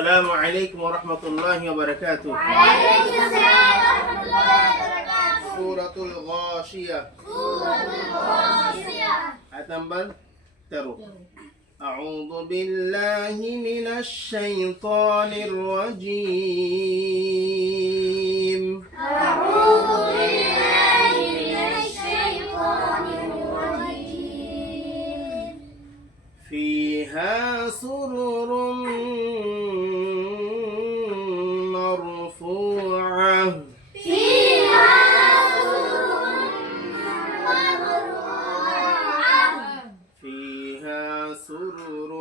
السلام عليكم ورحمة الله وبركاته. وعليكم السلام ورحمة الله وبركاته. سورة الغاشية. آية نمبر 13. أعوذ بالله من الشيطان الرجيم. أعوذ بالله من الشيطان الرجيم. فيها سرر مرفوعة. فيها سرر مرفوعة. فيها سرر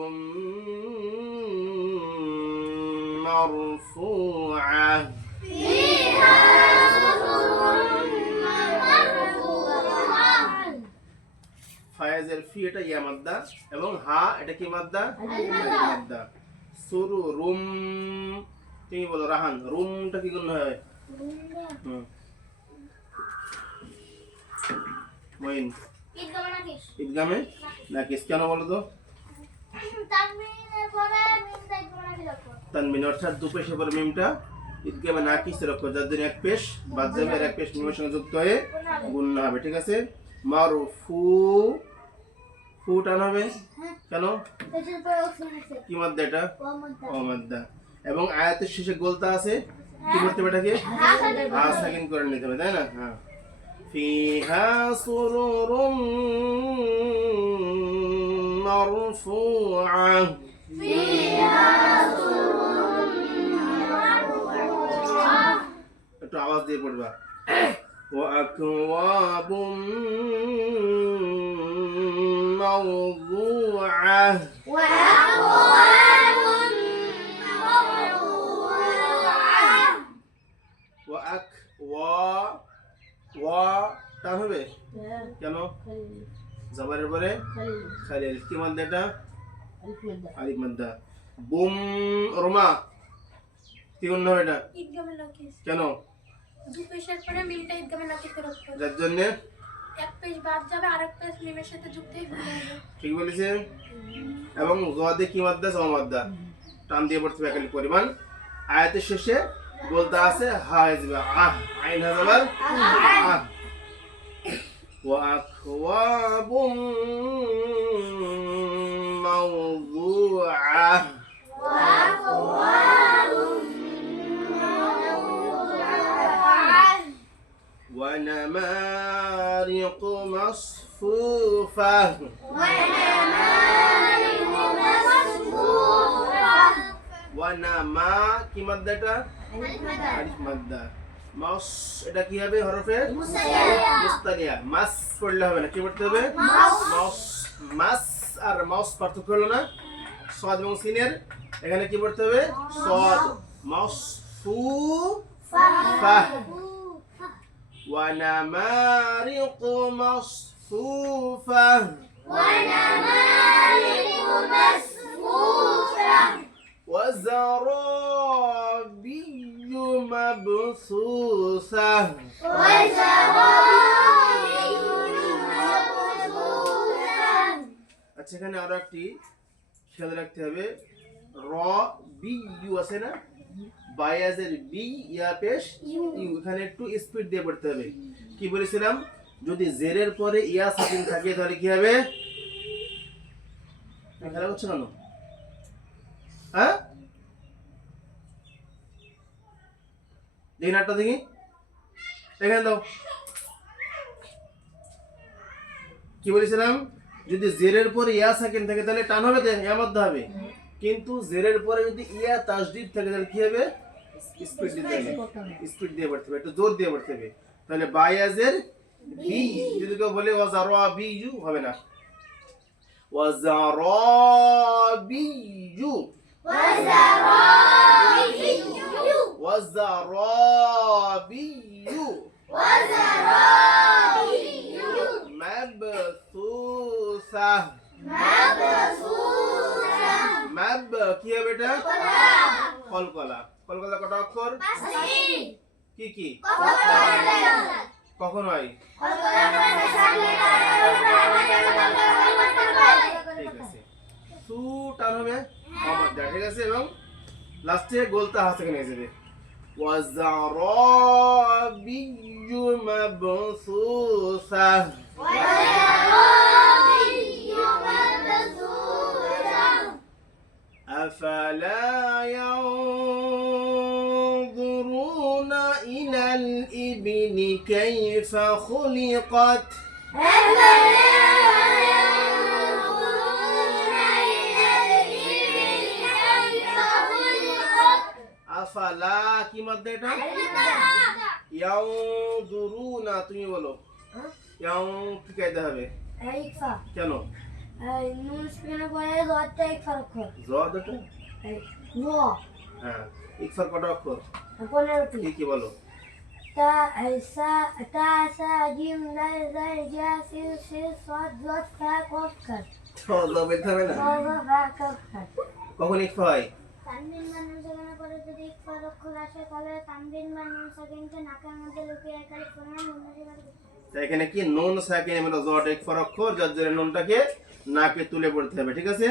مرفوعة. فيها سرر مرفوعة. ফায়াজের ফি এটা ইয়া মাদ্দা এবং হা এটা কি মাদ্দা? মাদ্দা। সুরুরুম, তুমি বলো রাহান, রুমটা কি গুণ হয়? মইন ঈদগামে নাকিস কেন বলো তো? তানবিন অর্থাৎ দু পেশের পরে মিমটা ঈদগামে নাকিসের অক্ষর, যার জন্য এক পেশ বাদ যাবে আর এক পেশ মিমের সঙ্গে যুক্ত হয়ে গুণনা হবে। ঠিক আছে, মারফু, ফু টান হবে কেন? কি মাদ্দা এটা? ও মাদ্দা। এবং আয়াতের শেষে গোলতা আছে, কি করতে হবে এটাকে? হা সাকিন করে নিতে হবে, তাই না? হ্যাঁ। ফিহা সুরুরুম মারফুআ। একটু আওয়াজ দিয়ে পড়বা। ওয়া আকওয়াবুম মাওযুআ। ওয়া টান হবে কেন? জবরের পরে খালি আলিফ, কি মাদ্দা এটা? আলিফ মাদ্দা। বুম রুমা, কি গুণ হবে এটা? কেন? দু পেশের পরে মিমটা ঈদগামে নাকিসের অক্ষর, যার জন্য এক পেশ বাদ যাবে আর এক পেশ মিমের সাথে যুক্ত হয়ে গুণ হবে। ঠিক বলেছেন। এবং জোয়াদে কি মাদ্দা? সমা মাদ্দা, টান দিয়ে পড়তে হবে একালি পরিমাণ। আয়াতের শেষে বলতে আছে হা হিজবা আহ, আইন হাজাবার আহ। ওয়া আকওয়াবুম মাওযুআ। ওয়া নামারিকু মাসফুফা। ওয়া নামা, কি মাদ্দা এটা? আলিফ মাদ্দা। মাস এটা কি হবে? হরফে মুস্তালিয়া। মাস পড়লে হবে না, কি পড়তে হবে? মাস। মাস আর মাস পার্থক্য হলো না সাদ এবং সিনের, এখানে কি পড়তে হবে? সাদ। মাসফু ফা। ওয়া নামারিকু মাসফুফা। وزرابي مبثوثة. আচ্ছা, এখানে আরো একটি খেয়াল রাখতে হবে। র বি ইউ আছে না, বায়াজের বি ইয়া পেশ ইউ, এখানে একটু স্পিড দিয়ে পড়তে হবে। কি বলেছিলাম? যদি জেরের পরে ইয়া সাকিন থাকে তাহলে কি হবে? খেলা করছো কেন? হ্যাঁ, দেখি নাটটা দেখি, এখানে দাও। কি বলেছিলাম? যদি জেরের পরে ইয়া সাকিন থাকে তাহলে টান হবে, ইয়া মধ্যে হবে। কিন্তু জেরের পরে যদি ইয়া তাসদীদ থাকে তাহলে কি হবে? স্পিড দিতে হবে, স্পিড দিয়ে পড়তে হবে, একটু জোর দিয়ে পড়তে হবে। তাহলে বায়াজের বি যদি কেউ বলে ওয়াজারাবিয়ু হবে না, ওয়াজারাবিয়ু। মাবথুসা। মাব কি হবে এটা? কলকলা। কলকলা কটা অক্ষর? কি কি কখন হয়? ঠিক আছে, সু টান হবে ঠিক আছে, এবং লাস্টে গোলতা হাসে নিয়ে যাবে ওয়াজারাবিয়্যু মাবসুসা আফালা ইয়ানজুরুনা ইলাল ইবলি কাইফা খুলিকাত আফালা কি মধ্যে এটা ইয়ানজুরুনা তুমি বলো ইয়াও কি কায়দা হবে ইকফা কেন নুন স্পেনে পড়ে দটা ইকফা অক্ষর জদ এটা নো হ্যাঁ ইকফার কটা অক্ষর 15টি কি কি বলো তা সা তা সা জিম দাল দাল জা সিল সিল সাদ জদ ফা কফ কাফ তো বলতে হবে না ফা কফ কাফ কখন ইকফা হয় তানবিন বা নুন সেকেন্ডে পরে যদি ইকফা অক্ষর আসে তাহলে তানবিন বা নুন সেকেন্ডে নাকের মধ্যে লুকিয়ে একাই ফোনে নুন তো এখানে কি নুন সাকিন মানে জড ইকফার অক্ষর যার জন্য নুনটাকে নাকে তুলে পড়তে হবে ঠিক আছে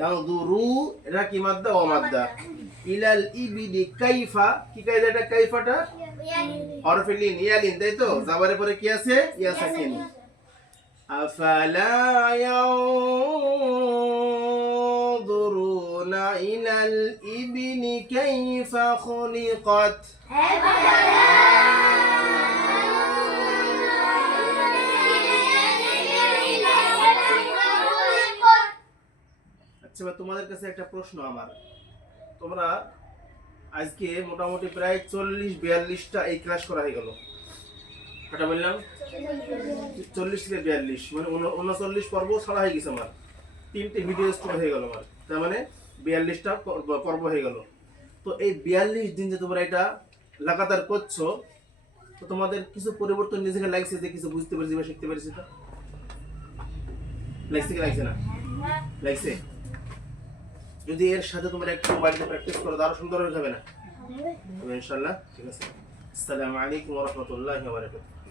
এবং দুরু এটা কি মাদ্দা ও মাদ্দা ইলাল ইবিদি কাইফা কি কায়দা এটা কাইফাটা হরফে লিন ইয়ালিন তাই তো জাবারের পরে কি আছে ইয়া সাকিন আফালা ইয়ানজুরুনা ইলাল ইবলি কাইফা খুলিকাত আচ্ছা তোমাদের কাছে একটা প্রশ্ন আমার তোমরা আজকে মোটামুটি প্রায় 40-42টা এই ক্লাস করা হয়ে গেল কটা বললাম 40 থেকে 42 মানে 39 পর্ব ছাড়া হয়ে গেছে আমার 3টে ভিডিও স্টোর হয়ে গেল আমার তার মানে 42টা পর্ব হয়ে গেল তো এই 42 দিন যে তোমরা এটা লাগাতার করছো তো তোমাদের কিছু পরিবর্তন নিজেকে লাগছে যে কিছু বুঝতে পেরেছি বা শিখতে পেরেছি তো লাগছে কি লাগছে না লাগছে যদি এর সাথে তোমরা একটু বাড়িতে প্র্যাকটিস করো আরো সুন্দর হয়ে যাবে না ইনশাআল্লাহ ঠিক আছে আসসালামু আলাইকুম ওয়া রাহমাতুল্লাহি ওয়া বারাকাতুহু